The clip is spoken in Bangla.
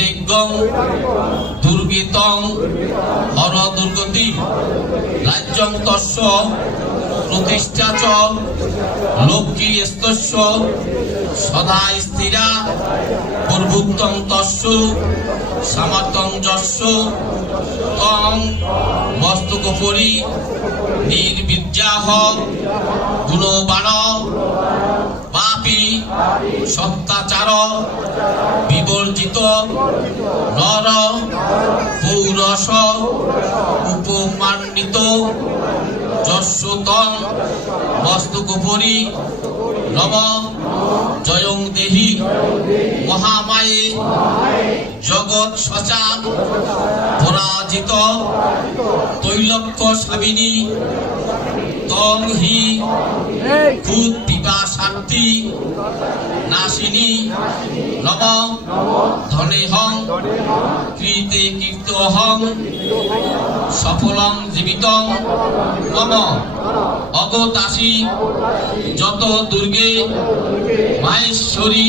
বৈরাগ্যং দুর্গীতং হর দুর্গতি রাজ্যং তস্য প্রতিষ্ঠা চ লক্ষ্মী স্তস্য সদা স্থিরা প্রভুত্বং তস্য সামাতং যস্য তং মস্তকোপরি নির্বিদ্যাহ গুণবাণ পাপী সত্যাচার বিবর্জিত নর পৌরস উপমান্বিত যস্য তং মস্তকোপরি নম জয়ং দেহি মহামায়ে জগৎ সচা পরাজিত তৈলক্য স্বামিনী তং হি খুদ পিপাসার্থী নাশিনী নম ধনেহং কৃতে কীর্তহং সফলং জীবিতং মম অগতাসি যত দুর্গে মাহেশ্বরী